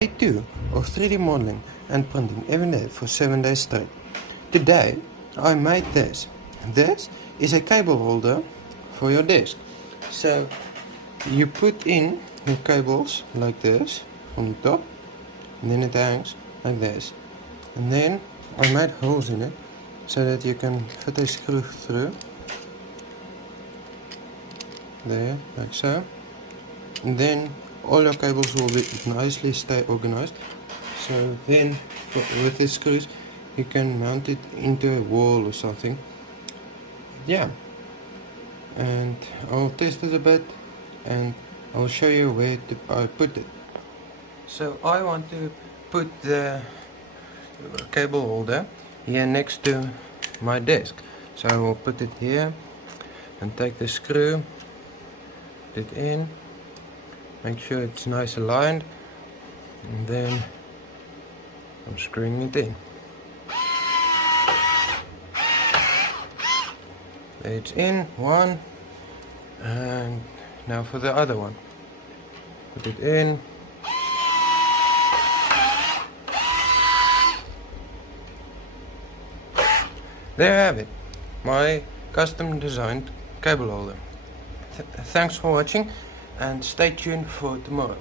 Day 2 of 3D modeling and printing every day for 7 days straight. Today I made this. This is a cable holder for your desk. So you put in your cables like this on the top, and then it hangs like this. And then I made holes in it so that you can fit a screw through. There, like so. And then all your cables will be nicely stay organized. So then with the screws you can mount it into a wall or something. Yeah, and I'll test it a bit and I'll show you where I put it. So I want to put the cable holder here next to my desk. So I will put it here and take the screw, put it in. Make sure it's nice aligned, and then I'm screwing it in. There it's in, one, and now for the other one. Put it in. There you have it, my custom designed cable holder. Thanks for watching and stay tuned for tomorrow.